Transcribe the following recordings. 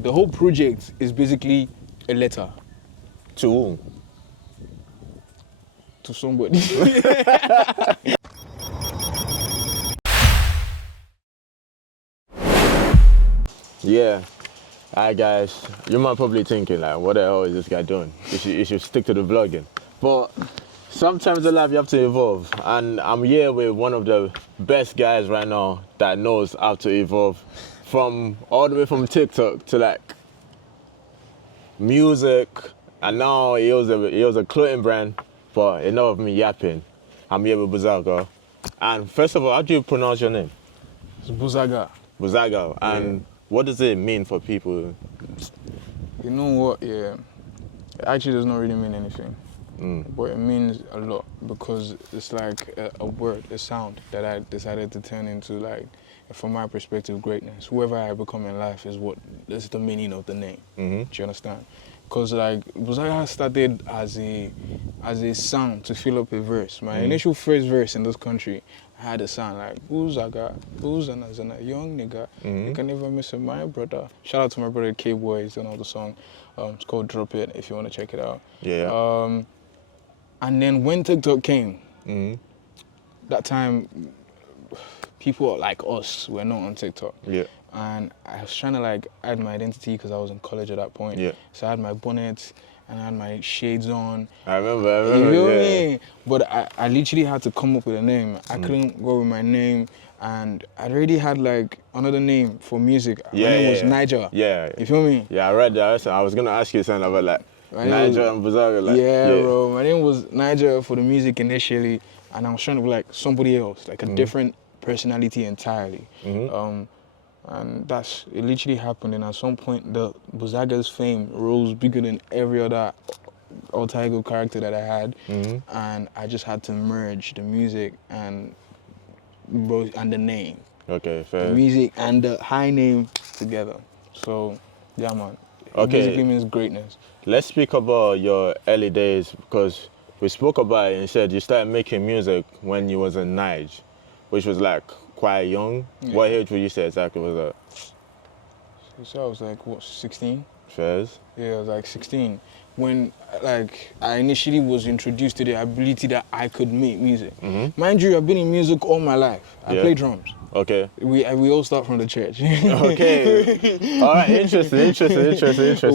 like the whole project is basically a letter To whom? to somebody. Yeah. Alright guys, you might probably thinking like, what the hell is this guy doing? You should stick to the vlogging. But sometimes in life you have to evolve, and I'm here with one of the best guys right now that knows how to evolve, from all the way from TikTok to like music, and now he owns a clothing brand. But enough of me yapping. I'm here with Buzaga. And first of all, how do you pronounce your name? It's Buzaga. Buzaga. And what does it mean for people? You know what? Yeah, it actually does not really mean anything, but it means a lot because it's like a word, a sound that I decided to turn into, like, from my perspective, greatness. Whoever I become in life is the meaning of the name. Do you understand? Because like Buzaga started as a sound to fill up a verse. My initial first verse in this country, I had a sound like Buzaga, Buzana, young nigga. You can never miss it, my brother. Shout out to my brother K-Boy, he's done all the song. It's called Drop It if you want to check it out. Yeah. And then when TikTok came, that time people like us were not on TikTok. Yeah. And I was trying to like add my identity because I was in college at that point. Yeah. So I had my bonnet and I had my shades on. I remember. You know Yeah. me? But I literally had to come up with a name. I couldn't go with my name, and I already had like another name for music. My name was Niger. Yeah. You feel me? Yeah, I read that. I was gonna ask you something about like Niger and Buzaga. Like, yeah, bro. My name was Niger for the music initially, and I was trying to be like somebody else, like a different personality entirely. And it literally happened, and at some point the Buzaga's fame rose bigger than every other alter ego character that I had, and I just had to merge the music and the name. Okay, fair. The music and the high name together. So yeah, man. It Okay. basically means greatness. Let's speak about your early days, because we spoke about it and said you started making music when you was in Nige, which was like quite young. Yeah. What age would you say exactly was that? So I was like, what, 16? Fairs? Yeah, I was like 16. When like I initially was introduced to the ability that I could make music. Mind you, I've been in music all my life. I play drums. Okay. We all start from the church. Okay. All right, interesting.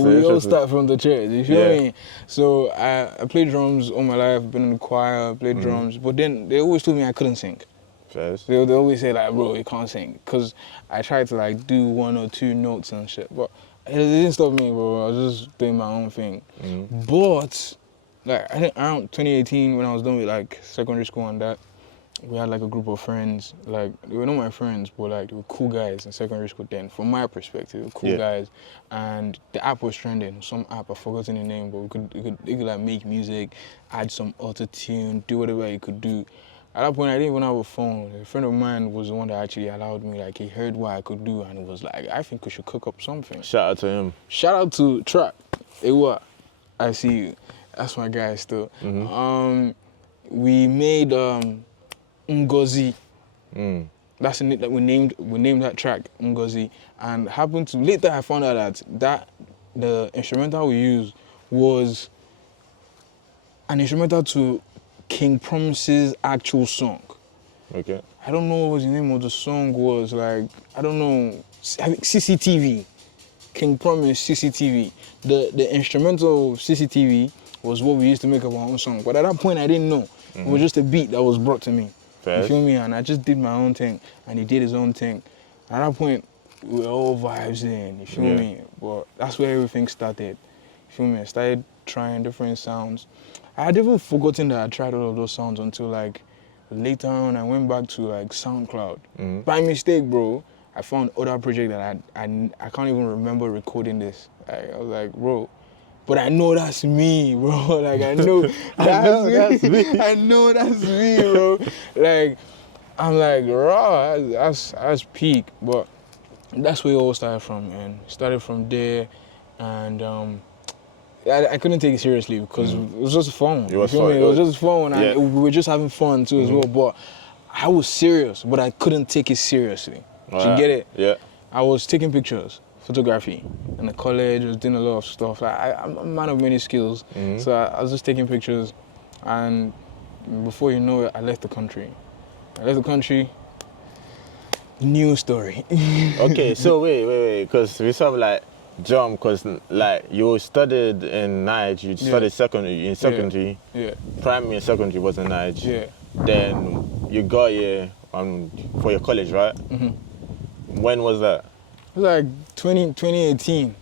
We all start from the church, you feel me? So I played drums all my life, been in the choir, played drums, but then they always told me I couldn't sing. Fairs? They always say like, bro, you can't sing. Because I tried to like do 1 or 2 notes and shit, but it didn't stop me, bro. I was just doing my own thing. But like I think around 2018 when I was done with like secondary school and that, we had like a group of friends. Like they were not my friends, but like they were cool guys in secondary school then. From my perspective, they were cool guys. And the app was trending. Some app, I've forgotten the name, but you could like make music, add some auto-tune, do whatever you could do. At that point, I didn't even have a phone. A friend of mine was the one that actually allowed me, like, he heard what I could do, and he was like, I think we should cook up something. Shout out to him. Shout out to Trap. Ewa, I see you. That's my guy still. We made Ngozi. That's the name that we named that track, Ngozi. And happened to, later I found out that the instrumental we used was an instrumental to King Promise's actual song. Okay. I don't know what the name of the song was, like, I don't know, I think CCTV. King Promise, CCTV. The instrumental of CCTV was what we used to make of our own song. But at that point, I didn't know. It was just a beat that was brought to me. Fair. You feel me? And I just did my own thing, and he did his own thing. At that point, we were all vibes in, you feel me? But that's where everything started. You feel me? I started trying different sounds. I had even forgotten that I tried all of those sounds until like later on I went back to like SoundCloud. By mistake, bro, I found other project that I can't even remember recording this. I was like, bro, but I know that's me, bro. Like I know that's me. I know that's me, bro. Like I'm like, raw, that's peak. But that's where it all started from, man. Started from there, and I couldn't take it seriously because it was just fun. It was fun. fun. It was just fun, and we were just having fun too as well. But I was serious, but I couldn't take it seriously. Did you get it? Yeah. I was taking pictures photography in the college. I was doing a lot of stuff. Like I'm a man of many skills, so I was just taking pictures, and before you know it, I left the country. New story. Okay, so wait, because we sort of like jump, because like you studied in Nige, you studied secondary, Yeah. primary and secondary was in Nige. Yeah. Then you got here for your college, right? When was that? It was like 2018.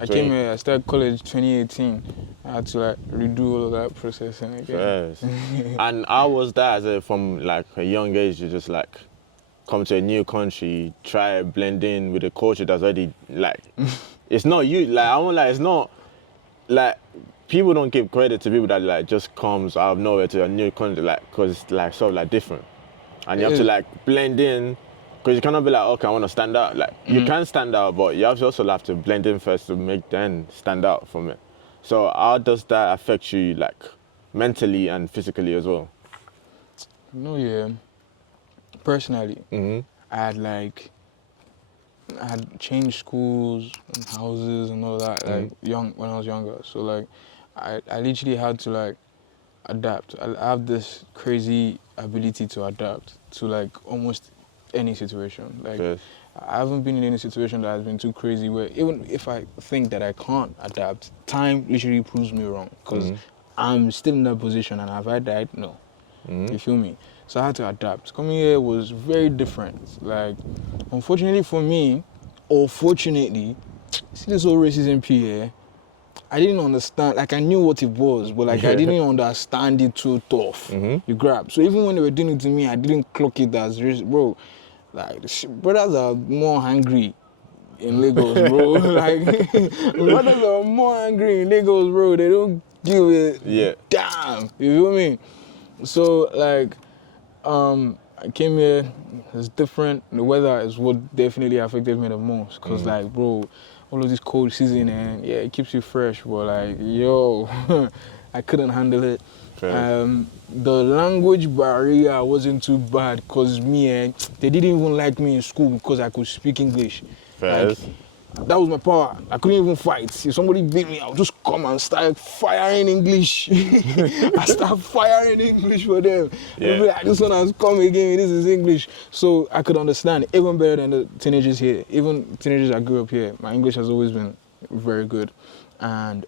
I came here, I started college 2018. I had to like redo all of that processing again. Yes. And how was that from like a young age to just like come to a new country, try blend in with a culture that's already like, it's not you, like I won't lie, it's not like, people don't give credit to people that like just comes out of nowhere to a new country, like, cause it's like sort of like different. And you have to like blend in, because you cannot be like, okay, I want to stand out. Like, you can stand out, but you also have to blend in first to make then stand out from it. So how does that affect you, like, mentally and physically as well? No, yeah. Personally, I had changed schools and houses and all that, like, when I was younger. So, like, I literally had to, like, adapt. I have this crazy ability to adapt to, like, almost any situation. Like, Yes. I haven't been in any situation that has been too crazy where even if I think that I can't adapt, time literally proves me wrong, because I'm still in that position, and have I died? No. You feel me? So I had to adapt. Coming here was very different. Like, unfortunately for me, or fortunately, see this whole racism here, I didn't understand, like I knew what it was, but like I didn't understand it too tough. You grab. So even when they were doing it to me, I didn't clock it as bro. Like brothers are more hungry in Lagos, bro. Like brothers are more angry in Lagos, bro. They don't give it. Damn. You feel me? So like, I came here. It's different. The weather is what definitely affected me the most. Cause like, bro, all of this cold season, and yeah, it keeps you fresh. But like, yo, I couldn't handle it. The language barrier wasn't too bad, cause they didn't even like me in school because I could speak English. Like, that was my power. I couldn't even fight. If somebody beat me, I would just come and start firing English. I start firing English for them. They'll be like, this one has come again, this is English. So I could understand even better than the teenagers here. Even teenagers that grew up here, my English has always been very good. And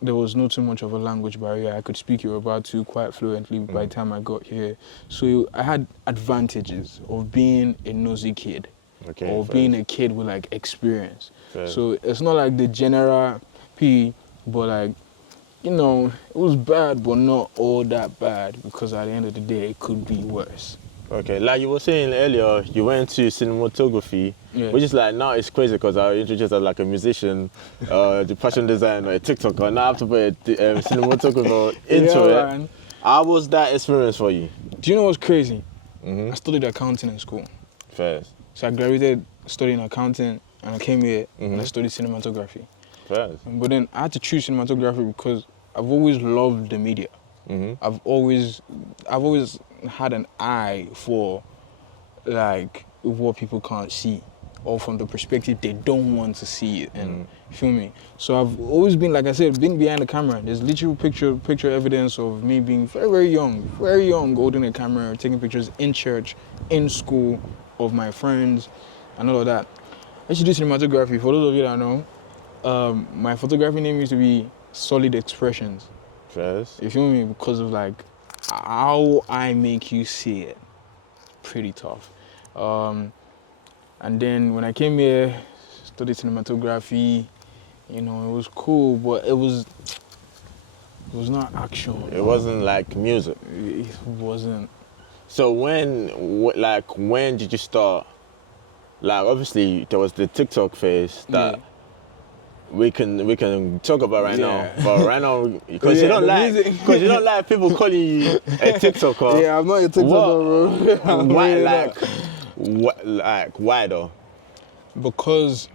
there was not too much of a language barrier. I could speak Yoruba too quite fluently by the time I got here. So I had advantages of being a nosy kid. Or being a kid with like experience. So it's not like the general P, but like, you know, it was bad, but not all that bad, because at the end of the day, it could be worse. Okay, like you were saying earlier, you went to cinematography, which is like, now it's crazy because I was introduced as like a musician, the fashion designer, a TikToker, now I have to put a cinematographer into it. Man. How was that experience for you? Do you know what's crazy? I studied accounting in school. First. So I graduated studying accounting, and I came here and I studied cinematography. But then I had to choose cinematography because I've always loved the media. I've always had an eye for like what people can't see, or from the perspective they don't want to see it, and feel me. So I've always been, like I said, been behind the camera. There's literal picture evidence of me being very young, holding a camera, taking pictures in church, in school, of my friends, and all of that. I used to do cinematography. For those of you that know, my photography name used to be Solid Expressions. You feel me? Because of like how I make you see it. Pretty tough. And then when I came here, studied cinematography, you know, it was cool, but it was not action. It wasn't like music. It wasn't. So when did you start? Like, obviously there was the TikTok phase that we can talk about right now. But right now, because you don't like people calling you a TikToker. Yeah, I'm not a TikToker, bro. Why though? Because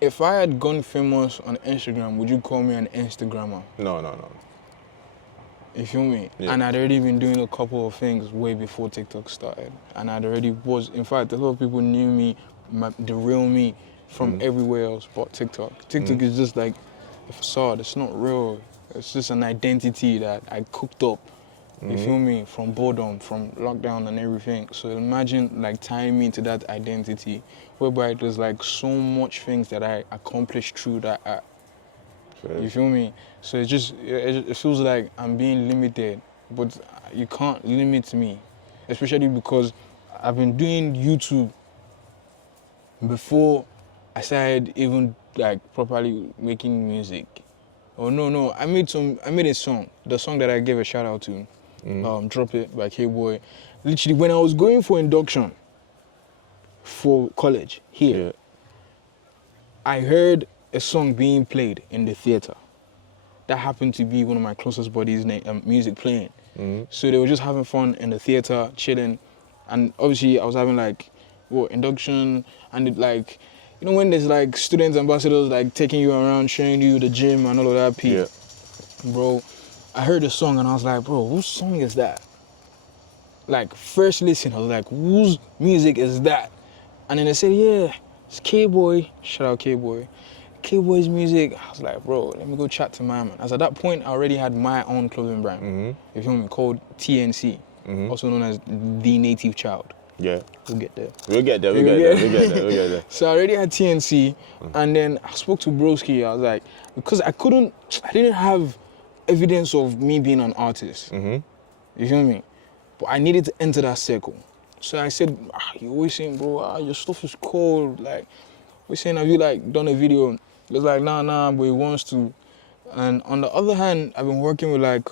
if I had gone famous on Instagram, would you call me an Instagrammer? No. You feel me? Yeah. And I'd already been doing a couple of things way before TikTok started. And I'd already was, in fact, a lot of people knew me, the real me, from everywhere else but TikTok. TikTok is just like a facade. It's not real. It's just an identity that I cooked up. You feel me? From boredom, from lockdown and everything. So imagine like tying me to that identity, whereby there's like so much things that I accomplished through that app. You feel me? So it feels like I'm being limited, but you can't limit me, especially because I've been doing YouTube before I started even like properly making music. Oh no, I made a song, the song that I gave a shout out to, Drop It by K-Boy. Literally when I was going for induction for college here, I heard a song being played in the theater. That happened to be one of my closest buddies' music playing. So they were just having fun in the theater, chilling, and obviously I was having like induction and like, you know when there's like student ambassadors like taking you around, showing you the gym and all of that Yeah. Bro, I heard the song and I was like, bro, whose song is that? Like first listen, I was like, whose music is that? And then they said, yeah, it's K-Boy. Shout out K-Boy. K-Boy's music. I was like, bro, let me go chat to my man. As at that point, I already had my own clothing brand. You feel me? Called TNC, also known as The Native Child. Yeah. We'll get there. We'll get there. So I already had TNC, and then I spoke to Broski. I was like, because I didn't have evidence of me being an artist. You feel me? But I needed to enter that circle. So I said, you always saying, bro, your stuff is cold. Like, we're saying, have you like done a video? He was like, nah, but he wants to. And on the other hand, I've been working with like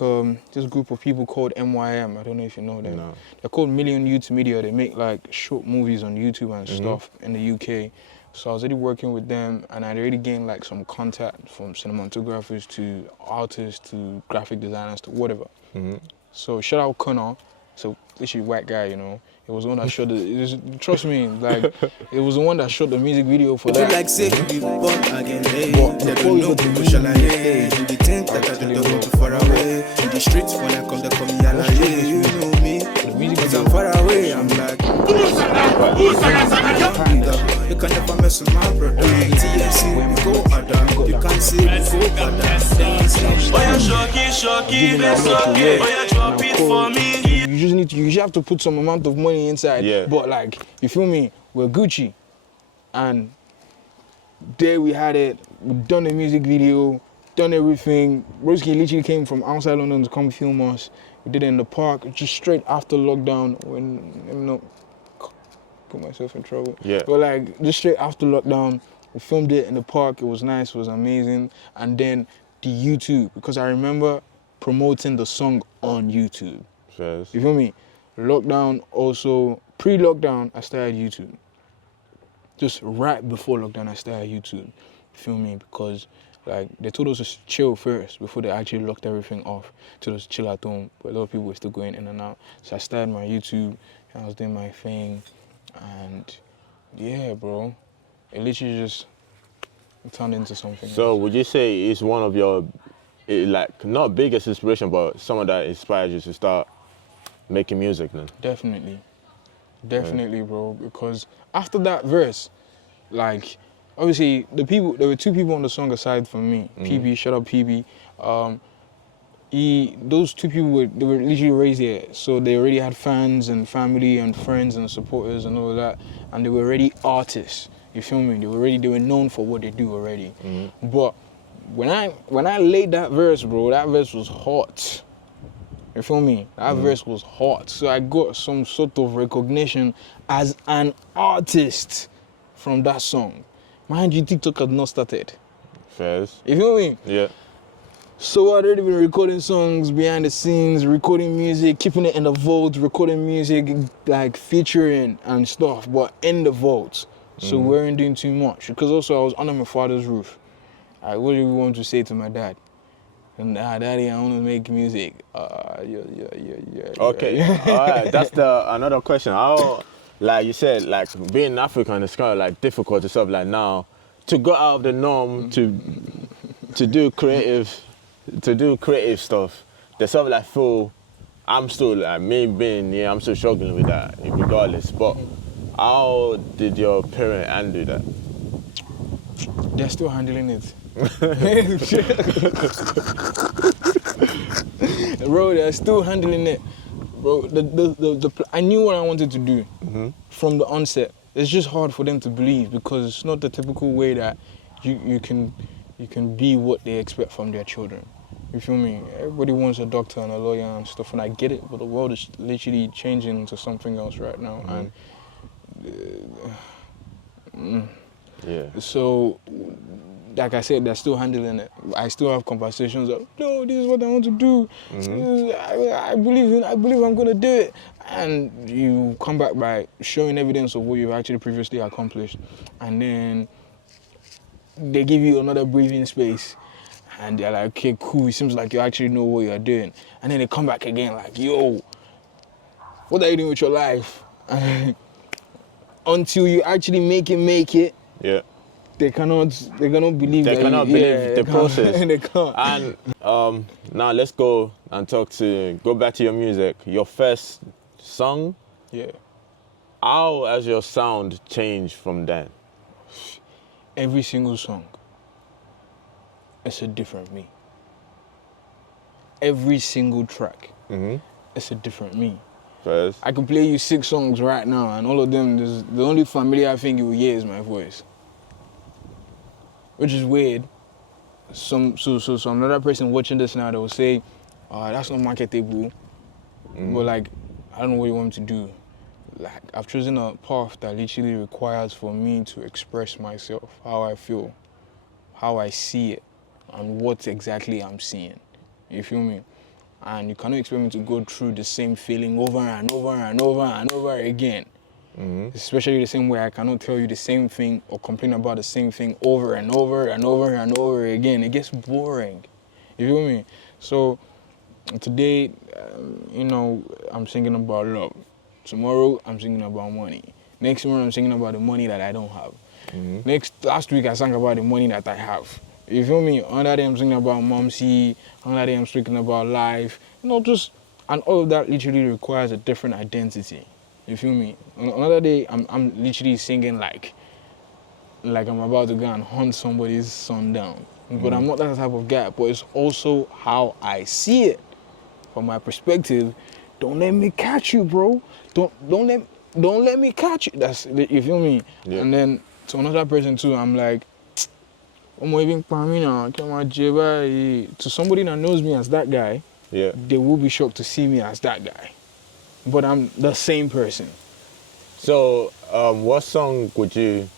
this group of people called MYM. I don't know if you know them. No. They're called Million Youth Media. They make like short movies on YouTube and stuff in the UK. So I was already working with them, and I'd already gained like some contact from cinematographers to artists to graphic designers to whatever. So shout out Connor. So literally white guy, you know. It was the one that shot trust me, like it was the one that shot the music video for that. Like say you born again, hey. They don't know who shall I hey. You the think that I don't go too far away. In the streets when I come, they call me Yala, yeah. You know me, because I'm far away. I'm like, you can never mess with my brother. TNC, we go harder. You can't see we go harder. Oh, you're shocky, that's okay. Oh, you drop it for me. You just have to put some amount of money inside. Yeah. But like, you feel me? We're Gucci. And there we had it. We've done a music video, done everything. Broski literally came from outside London to come film us. We did it in the park, just straight after lockdown when, you know, put myself in trouble. Yeah. But like, just straight after lockdown, we filmed it in the park. It was nice, it was amazing. And then the YouTube, because I remember promoting the song on YouTube. Yes. You feel me? Lockdown also, pre-lockdown, I started YouTube. Just right before lockdown, I started YouTube. You feel me? Because like they told us to chill first before they actually locked everything off. Told us to chill at home, but a lot of people were still going in and out. So I started my YouTube, and I was doing my thing, and yeah, bro, it literally just turned into something. So else. would you say it's one of your, like, not biggest inspiration, but someone that inspired you to start making music then? Definitely, bro. Because after that verse, like, obviously there were two people on the song aside from me. PB, shout out PB. Those two people they were literally raised here, so they already had fans and family and friends and supporters and all of that, and they were already artists. You feel me? They were known for what they do already. But when I laid that verse, bro, that verse was hot. You feel me? That verse was hot. So I got some sort of recognition as an artist from that song. Mind you, TikTok had not started. Fairs. You feel me? Yeah. So I'd already been recording songs behind the scenes, recording music, keeping it in the vault, recording music, like featuring and stuff, but in the vault. So we weren't doing too much. Because also I was under my father's roof. What did we want to say to my dad? And daddy, I want to make music. Yeah. Okay, all right. That's another question. How, like you said, like being African is kind of like difficult and stuff. Like now, to go out of the norm to do creative stuff. there's something I feel I'm still like me being here, I'm still struggling with that regardless. But how did your parent handle that? They're still handling it. Bro, they're still handling it. Bro, I knew what I wanted to do from the onset. It's just hard for them to believe because it's not the typical way that you can be what they expect from their children. You feel me? Everybody wants a doctor and a lawyer and stuff, and I get it, but the world is literally changing into something else right now. And Yeah. so, like I said, they're still handling it. I still have conversations of, no, this is what I want to do. I believe I'm gonna do it. And you come back by showing evidence of what you've actually previously accomplished, and then they give you another breathing space, and they're like, okay, cool. It seems like you actually know what you're doing. And then they come back again, like, yo, what are you doing with your life? Until you actually make it. Yeah. They cannot believe They that cannot believe the process. They can't. And now let's go back to your music. Your first song, Yeah. how has your sound changed from then? Every single song, it's a different me. Every single track, it's a different me. First, I can play you 6 songs right now, and all of them, the only familiar thing you will hear is my voice. Which is weird. So another person watching this now, they will say, that's not marketable. But like, I don't know what you want me to do. Like, I've chosen a path that literally requires for me to express myself, how I feel, how I see it, and what exactly I'm seeing. You feel me? And you cannot expect me to go through the same feeling over and over and over and over again. Especially the same way I cannot tell you the same thing or complain about the same thing over and over and over and over again. It gets boring. You feel me? So today, I'm singing about love. Tomorrow, I'm singing about money. Next month, I'm singing about the money that I don't have. Last week, I sang about the money that I have. You feel me? Another day, I'm singing about Momsy. Another day, I'm speaking about life. And all of that literally requires a different identity. You feel me? Another day, I'm literally singing like I'm about to go and hunt somebody's son down. But I'm not that type of guy. But it's also how I see it. From my perspective, don't let me catch you, bro. Don't let me catch you. You feel me? Yeah. And then to another person too, I'm like, to somebody that knows me as that guy, they will be shocked to see me as that guy. But I'm the same person. So, what song would you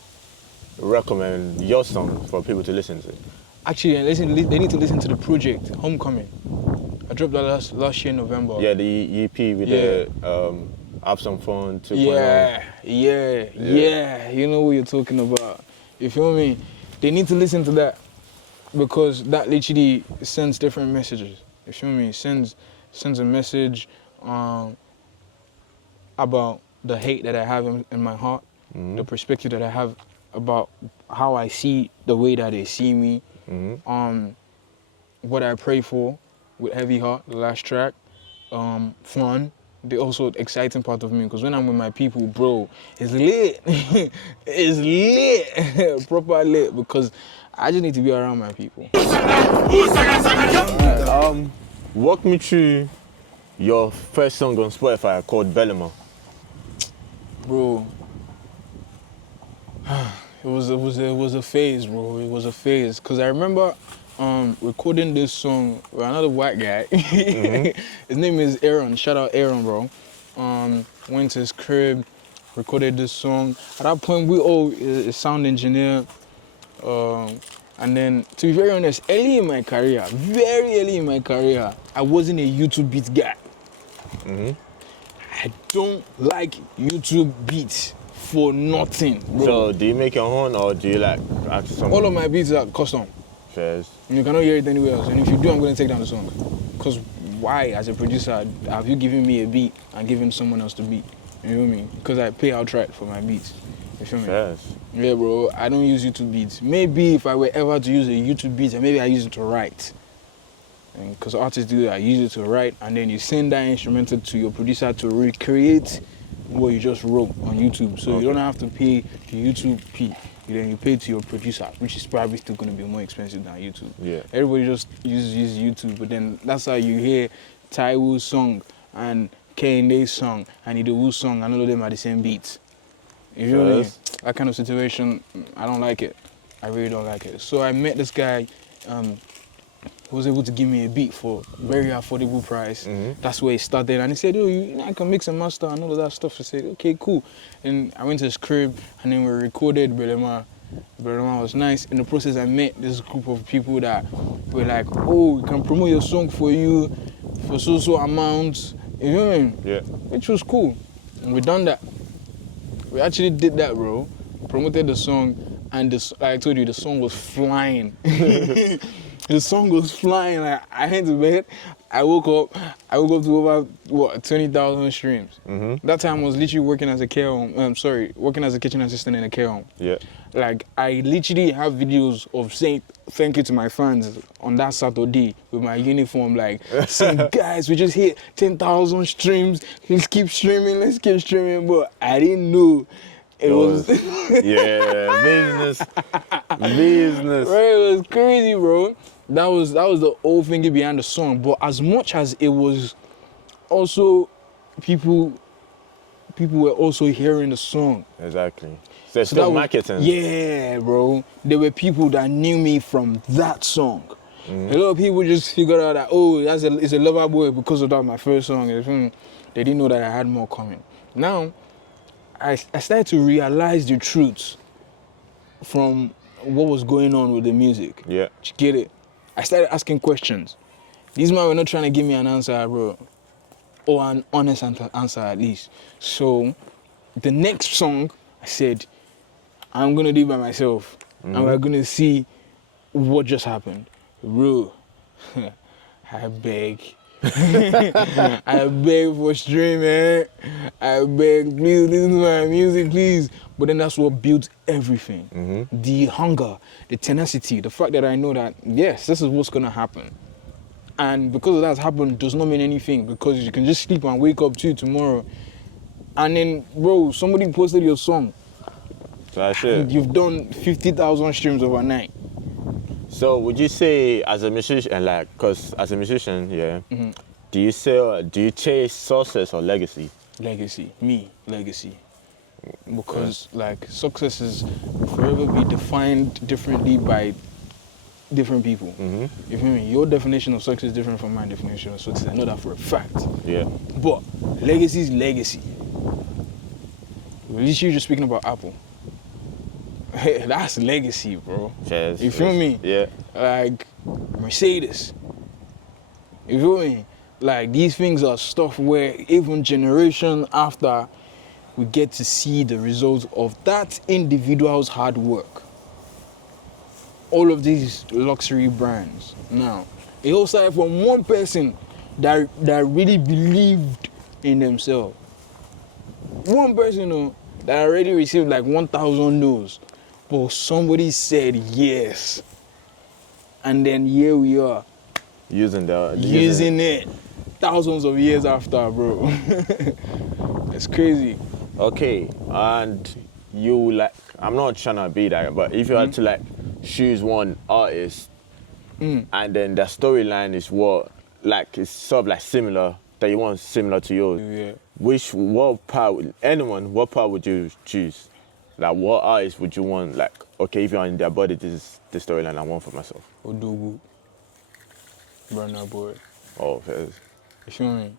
recommend your song for people to listen to? Actually, they need to listen to the project, Homecoming. I dropped that last year in November. Yeah, the EP with the Have Some Fun 2.0. Yeah. You know what you're talking about. You feel me? They need to listen to that because that literally sends different messages. You feel me? Sends a message about the hate that I have in my heart, the perspective that I have about how I see the way that they see me, what I pray for with Heavy Heart, the last track, fun. The also exciting part of me because when I'm with my people, bro, it's lit. It's lit, proper lit because I just need to be around my people. Walk me through your first song on Spotify called Bellima. Bro, it was a phase, bro. It was a phase because I remember recording this song with another white guy. His name is Aaron. Shout out Aaron, bro. Went to his crib, recorded this song. At that point, we all a sound engineer. And then, to be very honest, very early in my career, I wasn't a YouTube beat guy. I don't like YouTube beats for nothing, bro. So, do you make your own or do you like ask someone? All of my beats are custom. Fairs. You cannot hear it anywhere else. And if you do, I'm going to take down the song. Because why, as a producer, have you given me a beat and given someone else the beat? You know what I mean? Because I pay outright for my beats. You feel me? Fairs. Yeah, bro. I don't use YouTube beats. Maybe if I were ever to use a YouTube beat, maybe I use it to write. because artists do that, use it to write, and then you send that instrumental to your producer to recreate what you just wrote on YouTube. So you don't have to pay the YouTube fee. Then you pay to your producer, which is probably still going to be more expensive than YouTube. Yeah. Everybody just uses YouTube, but then that's how you hear Taiwo's song and Kende's song and Idowu's song, and all of them are the same beats. You know what I mean? That kind of situation, I don't like it. I really don't like it. So I met this guy who was able to give me a beat for a very affordable price. That's where it started. And he said, oh, I can mix and master and all of that stuff. I said, okay, cool. And I went to his crib and then we recorded Brelema. Brelema was nice. In the process, I met this group of people that were like, oh, we can promote your song for you for so amounts. You know what I mean? Yeah. Which was cool. And we done that. We actually did that, bro. Promoted the song, and like I told you, the song was flying. The song was flying. Like, I went to bed. I woke up to over 20,000 streams. That time I was literally working as a care home. Working as a kitchen assistant in a care home. Yeah. Like, I literally have videos of saying thank you to my fans on that Saturday with my uniform. Like, saying, guys, we just hit 10,000 streams. Let's keep streaming. But I didn't know it was. Yeah, business. Right, it was crazy, bro. That was the whole thing behind the song. But as much as it was also people were also hearing the song. Exactly. So it's still marketing. Yeah, bro. There were people that knew me from that song. A lot of people just figured out that, oh, it's a lover boy because of that, my first song. They didn't know that I had more coming. Now, I started to realize the truth from what was going on with the music. Yeah. You get it? I started asking questions. These men were not trying to give me an answer, bro. Or an honest answer at least. So the next song, I said, I'm gonna do it by myself. And we're gonna see what just happened. Bro, I beg. I beg for streaming. I beg, please listen to my music, please. But then that's what built everything. The hunger, the tenacity, the fact that I know that, yes, this is what's gonna happen. And because that's happened does not mean anything, because you can just sleep and wake up to tomorrow. And then, bro, somebody posted your song. That's it. You've done 50,000 streams overnight. So would you say as a musician, like, because as a musician, yeah, do you chase success or legacy? Legacy. Because like success is forever be defined differently by different people. You feel me? Your definition of success is different from my definition of success. I know that for a fact. Yeah. But legacy is legacy. We're literally just speaking about Apple. Hey, that's legacy, bro. Cheers. You feel me? Yeah. Like Mercedes. You feel me? Like these things are stuff where even generation after we get to see the results of that individual's hard work. All of these luxury brands. Now, it all started from one person that really believed in themselves. One person that already received like 1,000 no's. But somebody said yes. And then here we are. Using it. Thousands of years after, bro. It's crazy. Okay, and you like, I'm not trying to be that, but if you had to like choose one artist and then the storyline is what, like, it's sort of like similar, that you want similar to yours. Yeah. What part would you choose? Like, what artist would you want? Like, okay, if you're in their body, this is the storyline I want for myself. Odogu. Burna Boy. Oh, fairs. You feel me?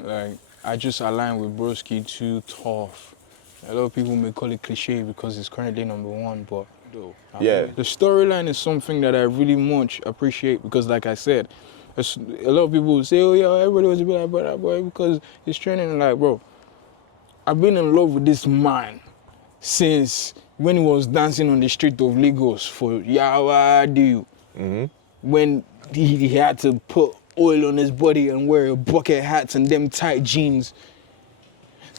Like, I just align with Broski too tough. A lot of people may call it cliche because it's currently #1, but yeah. The storyline is something that I really much appreciate because, like I said, a lot of people say, oh yeah, everybody wants to be like Burna Boy because he's training. Like, bro, I've been in love with this man since when he was dancing on the street of Lagos for Yawa Do You. When he had to put oil on his body and wear bucket hats and them tight jeans.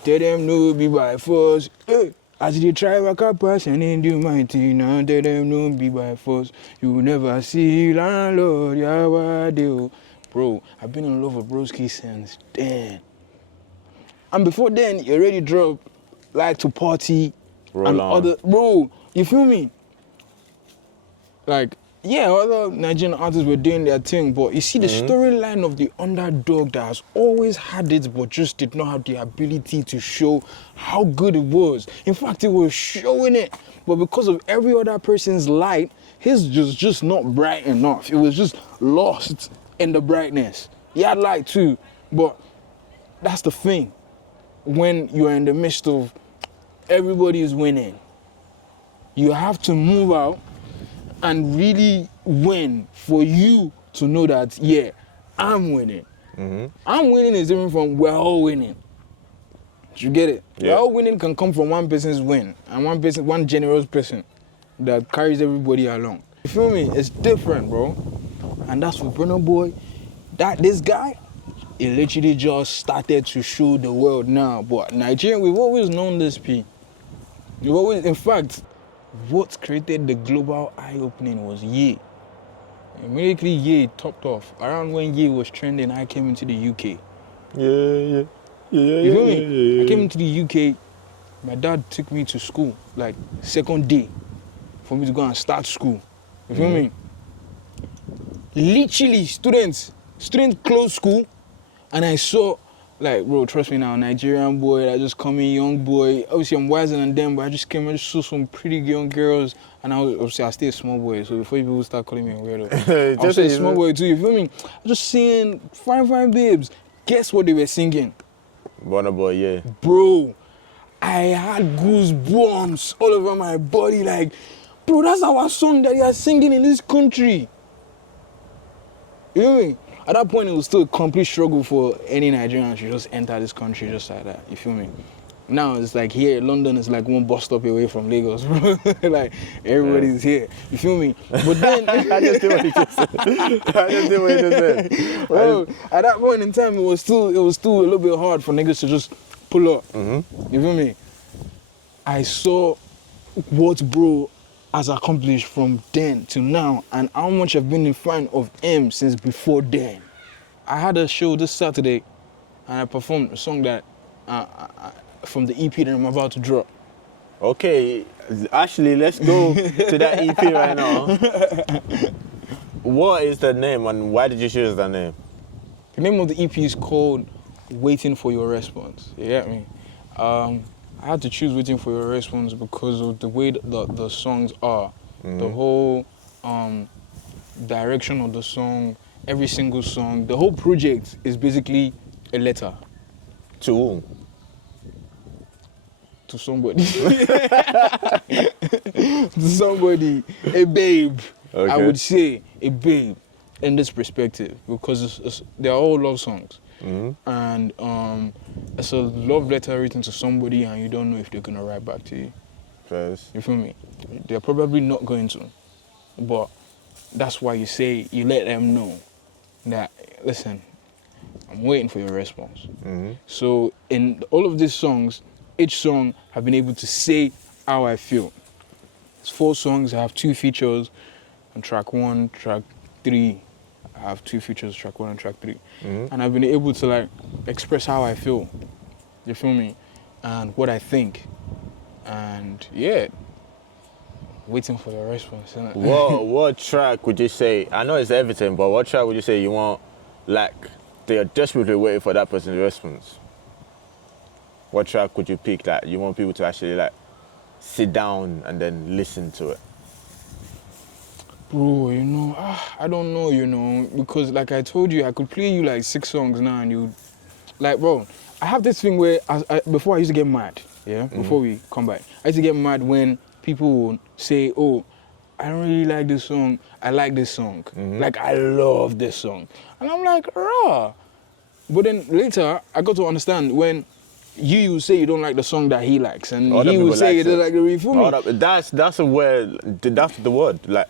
Tell them no be by force. Hey, As they try work up pass and then do my thing, now tell them no be by force. You will never see landlord, yeah, what do? Bro, I've been in love with Broski since then. And before then, you already dropped Like to Party Roll and On. other, bro, you feel me? Like, yeah, other Nigerian artists were doing their thing, but you see the storyline of the underdog that has always had it, but just did not have the ability to show how good it was. In fact, it was showing it, but because of every other person's light, his was just not bright enough. It was just lost in the brightness. He had light too, but that's the thing. When you're in the midst of everybody is winning, you have to move out and really win for you to know that, yeah, I'm winning. I'm winning is different from we're all winning. You get it? Yeah. All winning can come from one person's win and one generous person that carries everybody along. You feel me? It's different, bro. And that's for Burna Boy. This guy, he literally just started to show the world now. But Nigeria, we've always known this P. We've always, in fact, what created the global eye-opening was Ye. Immediately Ye topped off. Around when Ye was trending, I came into the UK. Yeah. You feel me? I came into the UK, my dad took me to school, like second day, for me to go and start school. You feel me? Literally, students closed school, and I saw, like, bro, trust me now, Nigerian boy, I just come in, young boy. Obviously, I'm wiser than them, but I just saw some pretty young girls, and I stay a small boy, so before people start calling me a weirdo, I'll say a small boy too, you feel me? I was just seeing fine babes. Guess what they were singing? Burna Boy, yeah. Bro, I had goosebumps all over my body, like, bro, that's our song that you are singing in this country. You feel me? At that point, it was still a complete struggle for any Nigerian to just enter this country just like that. You feel me? Now it's like here, London is like one bus stop away from Lagos, bro. Like everybody's here. You feel me? But then I just did what he just said. Bro, at that point in time, it was still a little bit hard for niggas to just pull up. You feel me? I saw what bro has accomplished from then to now, and how much I've been in front of him since before then. I had a show this Saturday, and I performed a song that from the EP that I'm about to drop. Okay, actually, let's go to that EP right now. What is the name and why did you choose that name? The name of the EP is called Waiting for Your Response. You get me? I had to choose Waiting for Your Response because of the way the songs are. The whole direction of the song, every single song, the whole project is basically a letter. To whom? To somebody. To somebody. A babe. Okay. I would say a babe in this perspective because they're all love songs. And it's a love letter written to somebody and you don't know if they're gonna write back to you. First. You feel me? They're probably not going to. But that's why you let them know that, listen, I'm waiting for your response. So in all of these songs, each song I've been able to say how I feel. It's 4 songs, I have 2 features on track 1, track 3. I have 2 features, track 1 and track 3. And I've been able to like express how I feel. You feel me? And what I think. And yeah, waiting for your response. Innit? What track would you say, I know it's everything, but what track would you say you want, like, they are desperately waiting for that person's response? What track would you pick that you want people to actually like sit down and then listen to it? Bro, you know, I don't know, you know, because like I told you, I could play you like 6 songs now and you, like, bro, I have this thing where, before I used to get mad, yeah, before we come back, I used to get mad when people would say, oh, I don't really like this song, I like this song, like I love this song. And I'm like, rah. But then later, I got to understand when you say you don't like the song that he likes, and Other he would people say likes you it. don't like the feel me? That's the word. Like,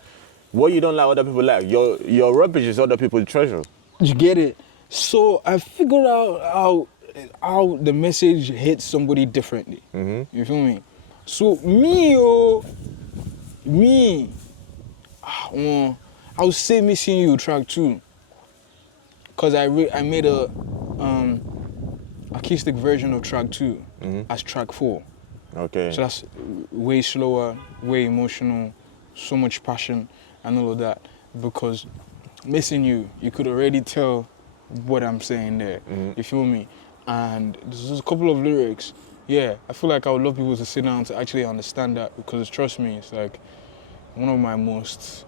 what you don't like, other people like. Your rubbish is other people's treasure. You get it? So I figured out how the message hits somebody differently. You feel me? So me, I would say Missing You track 2. Cause I made a acoustic version of track 2 as track 4. Okay. So that's way slower, way emotional, so much passion and all of that. Because Missing You, you could already tell what I'm saying there. You feel me? And there's just a couple of lyrics. Yeah, I feel like I would love people to sit down to actually understand that, because trust me, it's like one of my most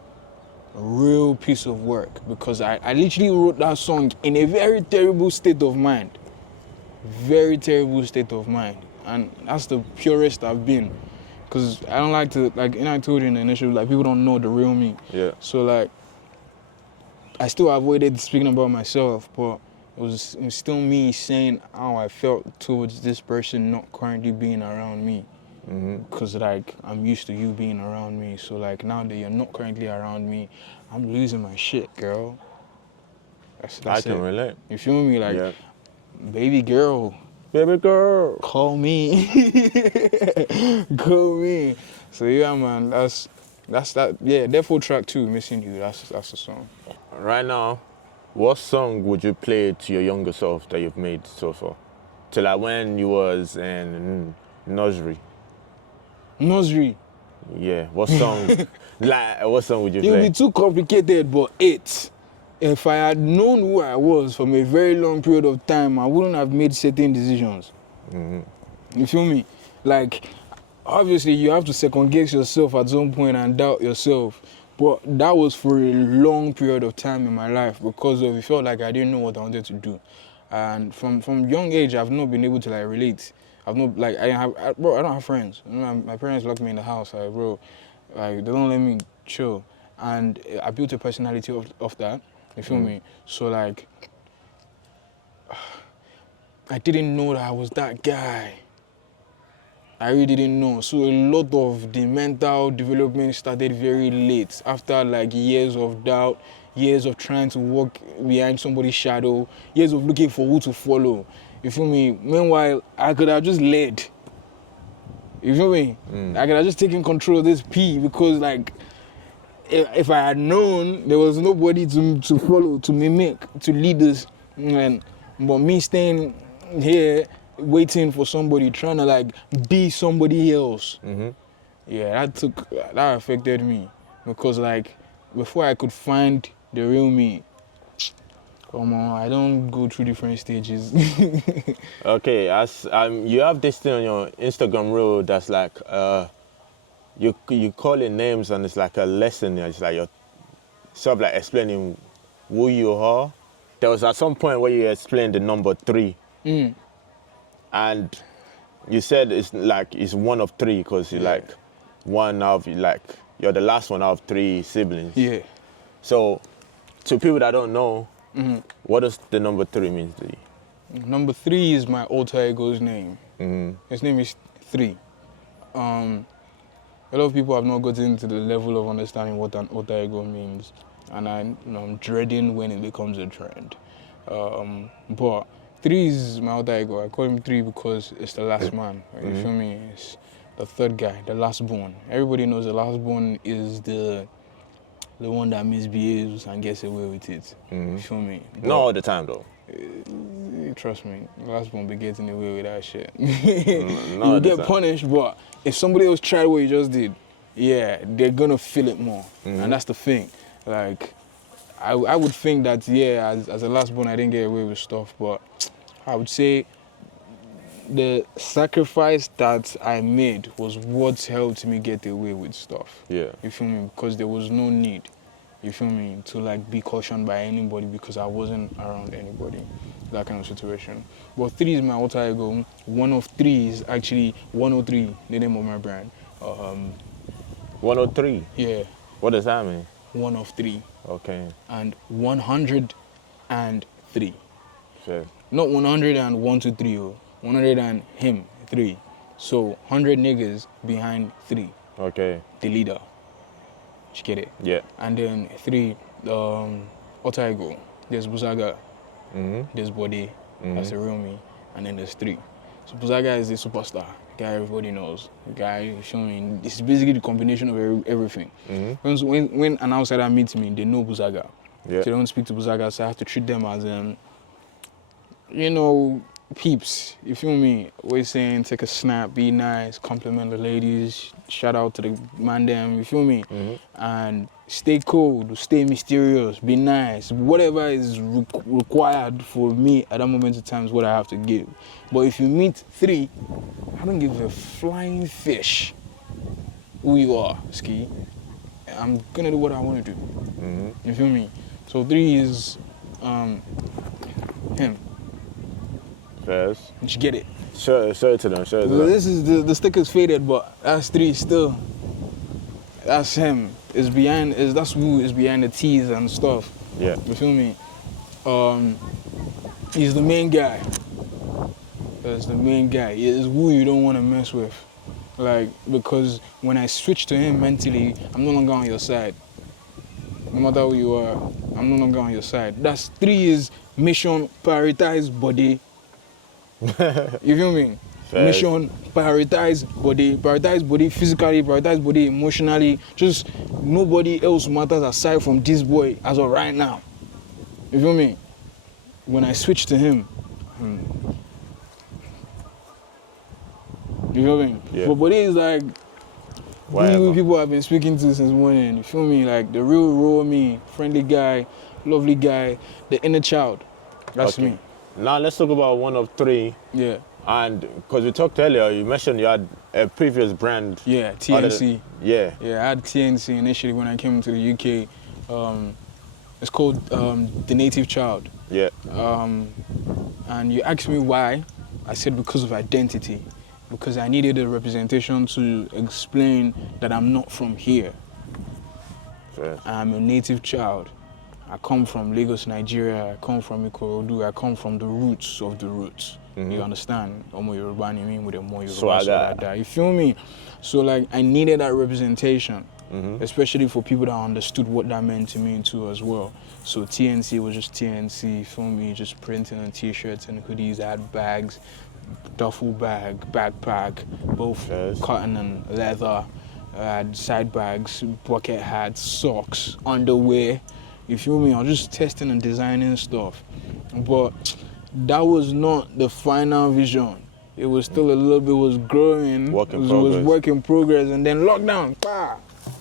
real piece of work, because I literally wrote that song in a very terrible state of mind. Very terrible state of mind. And that's the purest I've been. Because I don't like to, like, and I told you in the initial, like, people don't know the real me. Yeah. So, like, I still avoided speaking about myself, but it was still me saying how I felt towards this person not currently being around me. Because, like, I'm used to you being around me. So, like, now that you're not currently around me, I'm losing my shit, girl. That's I can it. relate. You feel me? Like, Yeah. baby girl, Baby girl. call me. Call me. So, yeah, man, that's that. Yeah, therefore track 2, Missing You, that's the song. Right now, what song would you play to your younger self that you've made so far? To like when you was in nursery. Nursery. Yeah. What song? What song would you It would play? be too complicated, but if I had known who I was from a very long period of time, I wouldn't have made certain decisions. You feel me? Like, obviously, you have to second guess yourself at some point and doubt yourself. But that was for a long period of time in my life, because it felt like I didn't know what I wanted to do. And from young age, I've not been able to like relate. I've not, like, I don't have friends. You know, my parents locked me in the house, like, bro, like, they don't let me chill. And I built a personality of that, you feel me? So, like, I didn't know that I was that guy. I really didn't know. So a lot of the mental development started very late, after like years of doubt, years of trying to walk behind somebody's shadow, years of looking for who to follow. You feel me? Meanwhile, I could have just led. You feel me? I could have just taken control of this P, because, like, if I had known, there was nobody to follow, to mimic, to lead us. But me staying here, waiting for somebody, trying to like be somebody else. Yeah, that affected me, because, like, before I could find the real me, come on, I don't go through different stages. Okay, as you have this thing on your Instagram reel that's like you call it names, and it's like a lesson. It's like you're sort of like explaining who you are. There was at some point where you explained the number 3. And you said it's one of 3, because you're like one of, like, you're the last one out of 3 siblings. Yeah. So to people that don't know, what does the number 3 mean to you? Number 3 is my alter ego's name. His name is 3. A lot of people have not gotten to the level of understanding what an alter ego means, and I'm dreading when it becomes a trend. But 3 is my alter ego. I call him 3 because it's the last man. You feel me? It's the third guy, the last born. Everybody knows the last born is the one that misbehaves and gets away with it. You feel me? Not all the time though. Trust me, the last one be getting away with that shit. No, You get punished, but if somebody else tried what you just did, yeah, they're gonna feel it more. And that's the thing. Like, I would think that, yeah, as a last born, I didn't get away with stuff, but I would say the sacrifice that I made was what helped me get away with stuff. Yeah. You feel me? Because there was no need, you feel me, to like be cautioned by anybody, because I wasn't around anybody, that kind of situation. But 3 is my alter ego. 1 of 3 is actually 103, the name of my brand. 103. Yeah, What does that mean? 1 of 3. Okay. And 103. Fair. Not 100 and 1, 2, 3, 100 and him, 3. So 100 niggas behind 3. Okay. The leader. You get it? Yeah. And then 3, alter ego. There's Buzaga. There's Body. That's the real me. And then there's 3. So Buzaga is the superstar. guy everybody knows. The guy, you feel me? It's basically the combination of everything. When an outsider meets me, they know Buzaga. Yeah. They don't speak to Buzaga, so I have to treat them as, you know, peeps. You feel me? Always saying, take a snap, be nice, compliment the ladies, shout out to the man them, you feel me? And stay cold, stay mysterious, be nice. Whatever is required for me at that moment in time is what I have to give. But if you meet 3, I don't give a flying fish who you are, Ski. I'm gonna do what I want to do. You feel me? So 3 is him. Yes. Did you get it? Show it to them. Show it to them. This is the sticker's faded, but that's 3 still. That's him. That's who is behind the T's and stuff. Yeah. You feel me? He's the main guy. That's the main guy. He is who you don't want to mess with. Like, because when I switch to him mentally, I'm no longer on your side. No matter who you are, I'm no longer on your side. That's 3 is mission, prioritize body. You feel me? Fair. Mission, prioritize body physically, prioritize body emotionally. Just nobody else matters aside from this boy as of right now. You feel me? When I switch to him, you feel me? Yeah. But body is like Whatever. people I've been speaking to since morning. You feel me? Like the real raw me, friendly guy, lovely guy, the inner child. That's Okay. me. Now let's talk about one of 3. Yeah. And because we talked earlier, you mentioned you had a previous brand. Yeah, other TNC. than- Yeah. Yeah, I had TNC initially when I came to the UK. It's called The Native Child. Yeah. And you asked me why. I said because of identity. Because I needed a representation to explain that I'm not from here. Fair. I'm a native child. I come from Lagos, Nigeria. I come from Ikorodu. I come from the roots of the roots. You understand? Omo Yoruba ni mi with a more Yoruba Swagger. so that. You feel me? So like I needed that representation, especially for people that understood what that meant to me too as well. So TNC was just TNC. You feel me? Just printing on T-shirts and hoodies. I had bags, duffel bag, backpack, both Yes. cotton and leather. I had side bags, bucket hats, socks, underwear. You feel me? I was just testing and designing stuff. But that was not the final vision. It was still a little bit, was growing. Work in It was progress. work in progress. And then lockdown, bah!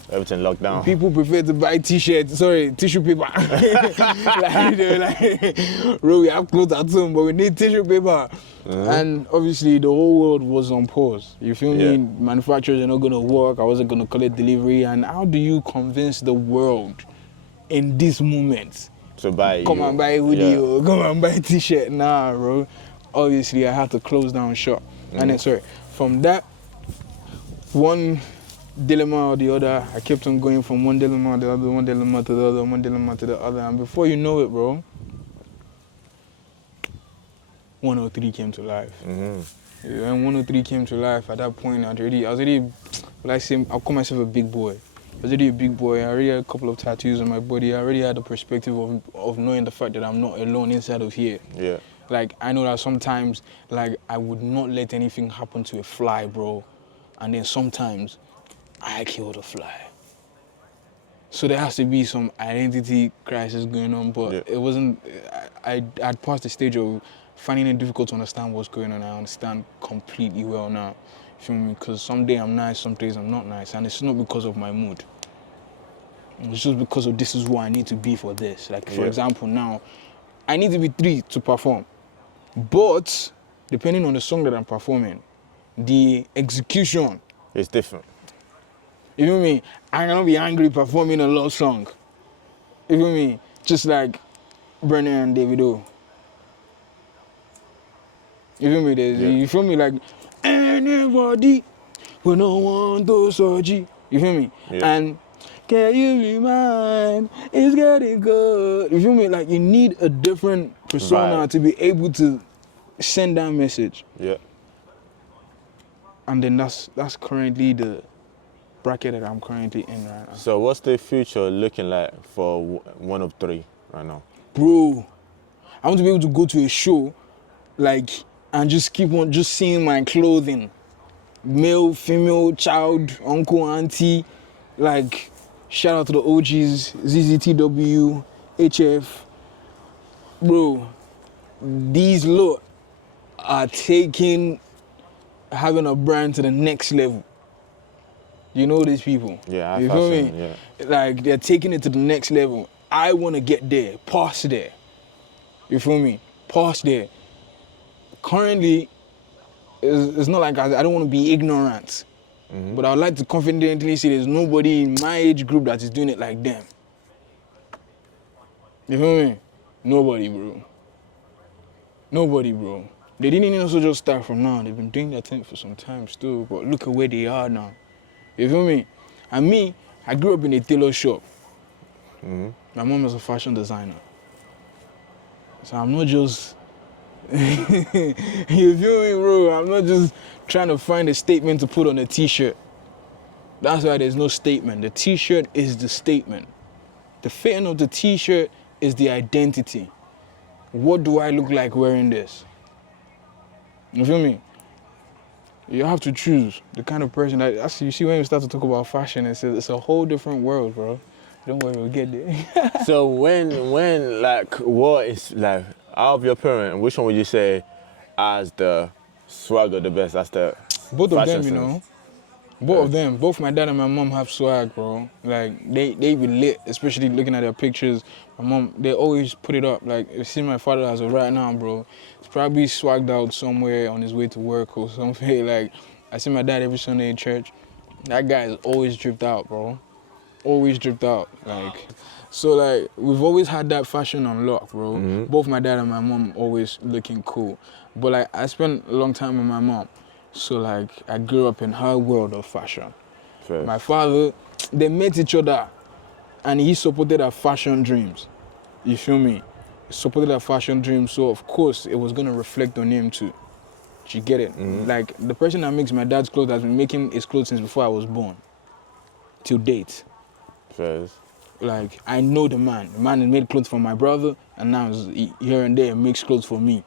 Everything locked down. People prefer to buy tissue paper. Like, they were like, bro, we have clothes at home, but we need tissue paper. And obviously the whole world was on pause. You feel me? Yeah. Manufacturers are not gonna work. I wasn't gonna collect delivery. And how do you convince the world in this moment? To buy. Come you. and buy a hoodie Yeah. or come and buy a t-shirt. Nah, bro. Obviously I had to close down shop. And then from that one dilemma or the other, I kept on going from one dilemma to the other, one dilemma to the other, one dilemma to the other, and before you know it, bro, 103 came to life. Yeah, when 103 came to life, at that point, I was already, like I say, I'll call myself a big boy. I was already a big boy. I already had a couple of tattoos on my body. I already had the perspective of knowing the fact that I'm not alone inside of here. Yeah. Like, I know that sometimes, like, I would not let anything happen to a fly, bro. And then sometimes, I killed a fly. So there has to be some identity crisis going on, but it wasn't, I'd passed the stage of finding it difficult to understand what's going on. I understand completely well now. You feel me? Because some days I'm nice, some days I'm not nice. And it's not because of my mood. It's just because of this is who I need to be for this. Like, for example, now, I need to be 3 to perform. But, depending on the song that I'm performing, the execution, It's different. you feel me? I cannot be angry performing a love song. You feel me? Just like Brennan and Davido. You feel me? You feel me? Like, anybody who no want to surgery. You feel me? Yeah. And can you be mine? It's getting good. You feel me? Like, you need a different persona Right. to be able to send that message. Yeah. And then that's currently the bracket that I'm currently in right now. So what's the future looking like for 103 right now? Bro, I want to be able to go to a show, like, and just keep on just seeing my clothing male, female, child, uncle, auntie, like, shout out to the OGs, ZZTW, HF. Bro, these lot are taking having a brand to the next level. You know these people. Yeah, you feel fashion, me? yeah. Like, they're taking it to the next level. I want to get there, past there. You feel me? Past there. Currently, it's not like I don't want to be ignorant, but I would like to confidently say there's nobody in my age group that is doing it like them. You feel me? Nobody, bro. Nobody, bro. They didn't also just start from now. They've been doing that thing for some time still, but look at where they are now. You feel me? And me, I grew up in a tailor shop. My mom is a fashion designer. So I'm not just, you feel me, bro? I'm not just trying to find a statement to put on a t-shirt. That's why there's no statement. The t-shirt is the statement. The fitting of the t-shirt is the identity. What do I look like wearing this? You feel me? You have to choose the kind of person that, actually, you see when you start to talk about fashion, it's a whole different world, bro. Don't worry, we'll get there. So when like, what is, like, out of your parents, which one would you say as the swagger the best? That's the Both of fashion them, you sense? know. Both of them. Both my dad and my mom have swag, bro. Like, they be lit, especially looking at their pictures. My mom, they always put it up. Like, you see my father as of right now, bro. He's probably swagged out somewhere on his way to work or something. Like, I see my dad every Sunday in church. That guy is always dripped out, bro. Always dripped out. Like, so, like, we've always had that fashion on lock, bro. Both my dad and my mom always looking cool. But, like, I spent a long time with my mom. So, like, I grew up in her world of fashion. Fair. My father, they met each other and he supported her fashion dreams. You feel me? He supported her fashion dreams, so of course it was going to reflect on him too. Do you get it? Like, the person that makes my dad's clothes has been making his clothes since before I was born. Till date. Fair. Like, I know the man. The man has made clothes for my brother and now here and there makes clothes for me.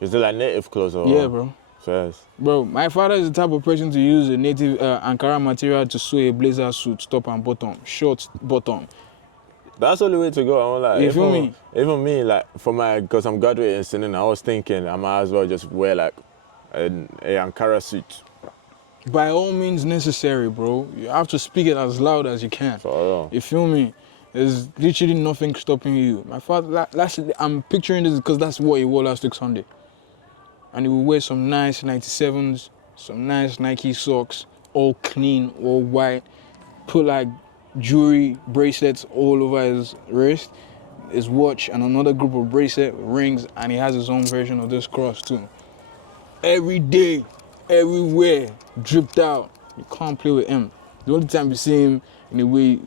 Is it like native clothes or? Yeah, bro. Fair. Bro, my father is the type of person to use a native Ankara material to sew a blazer suit, top and bottom, short bottom. That's the only way to go. I'm like, You feel me? Even me, like, because I'm graduating soon, I was thinking I might as well just wear like a Ankara suit. By all means necessary, bro. You have to speak it as loud as you can. For real. You feel me? There's literally nothing stopping you. My father, I'm picturing this because that's what he wore last week Sunday. And he would wear some nice 97s, some nice Nike socks, all clean, all white, put like jewelry, bracelets all over his wrist, his watch, and another group of bracelet, rings, and he has his own version of this cross too. Every day, everywhere, dripped out. You can't play with him. The only time you see him in a way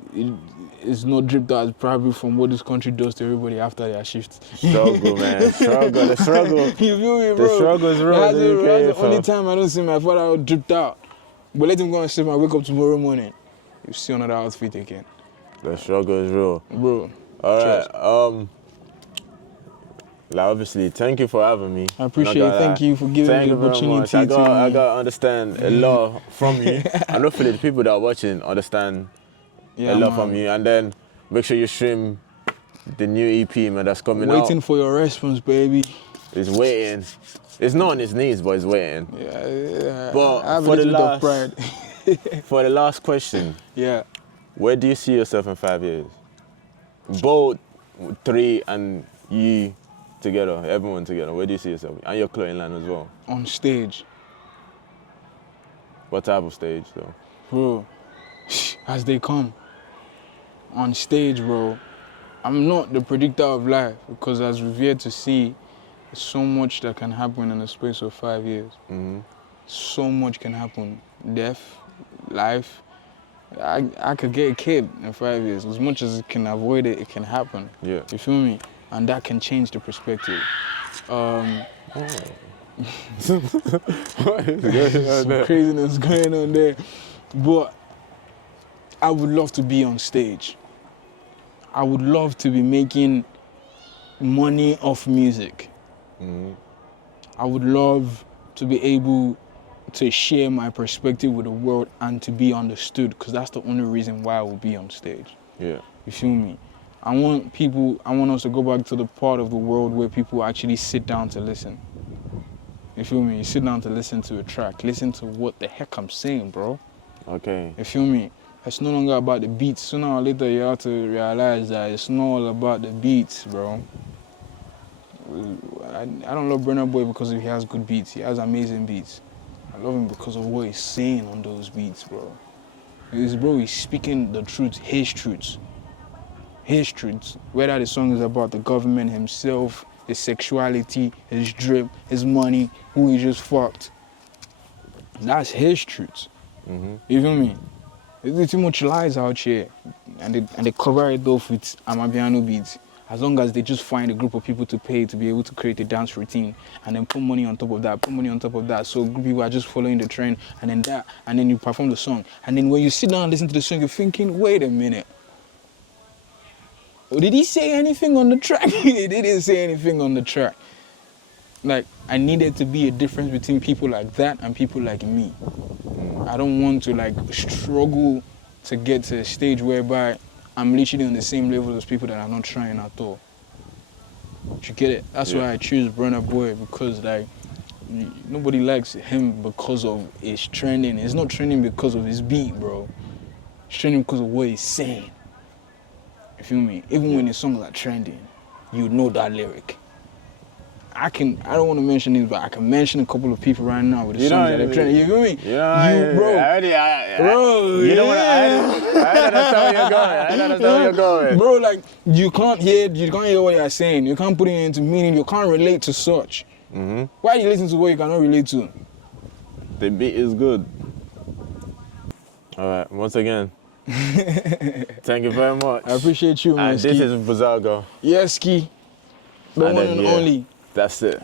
it's not dripped out is probably from what this country does to everybody after their shifts. Struggle, man. Struggle. The struggle. You feel me, bro? The struggle is real. That's the only time I don't see my father all dripped out. But let him go and sleep and wake up tomorrow morning. You see another outfit again. The struggle is real. Bro. All cheers. right. Like, obviously, thank you for having me. I appreciate it. Thank you for giving me the opportunity I got to understand a lot from you. And hopefully the people that are watching understand a lot from you. And then make sure you stream the new EP, man, that's coming out. Waiting for your response, baby. He's waiting. It's not on his knees, but he's waiting. Yeah. But I have for a the little bit of pride. For the last question, Yeah. where do you see yourself in 5 years? Both 3 and you together, everyone together. Where do you see yourself? And your clothing line as well. On stage. What type of stage, though? Bro, as they come. On stage, bro. I'm not the predictor of life because as we've yet to see, there's so much that can happen in the space of 5 years. So much can happen. Death, life. I could get a kid in 5 years. As much as it can avoid it, it can happen. Yeah. You feel me? And that can change the perspective. Some craziness going on there. But I would love to be on stage. I would love to be making money off music. I would love to be able to share my perspective with the world and to be understood, because that's the only reason why I will be on stage. Yeah. You feel me? I want us to go back to the part of the world where people actually sit down to listen. You feel me? You sit down to listen to a track, listen to what the heck I'm saying, bro. Okay. You feel me? It's no longer about the beats. Sooner or later, you have to realize that it's not all about the beats, bro. I don't love Burna Boy because he has good beats. He has amazing beats. I love him because of what he's saying on those beats, bro. He's speaking the truth, his truths. His truths. Whether the song is about the government himself, his sexuality, his drip, his money, who he just fucked. That's his truths. Mm-hmm. You feel me? There's too much lies out here, and they cover it off with Amapiano beats. As long as they just find a group of people to pay to be able to create a dance routine, and then put money on top of that, so people are just following the trend, and then you perform the song. And then when you sit down and listen to the song, you're thinking, wait a minute. Oh, did he say anything on the track? He didn't say anything on the track. Like, I needed to be a difference between people like that and people like me. I don't want to like struggle to get to a stage whereby I'm literally on the same level as people that are not trying at all. You get it? That's why I choose Burna Boy, because like nobody likes him because of his trending. It's not trending because of his beat, bro. It's trending because of what he's saying. You feel me? Even when his songs are trending, you know that lyric. I don't want to mention names, but I can mention a couple of people right now with the songs that are trending. You feel me? Bro. Bro, you know what? I understand where you're going. I understand where you're going. Bro, like, you can't hear what you're saying. You can't put it into meaning. You can't relate to such. Mm-hmm. Why are you listening to what you cannot relate to? The beat is good. All right, once again, thank you very much. I appreciate you, man. And this is Buzaga. Yes, Ski. The one and only. That's it.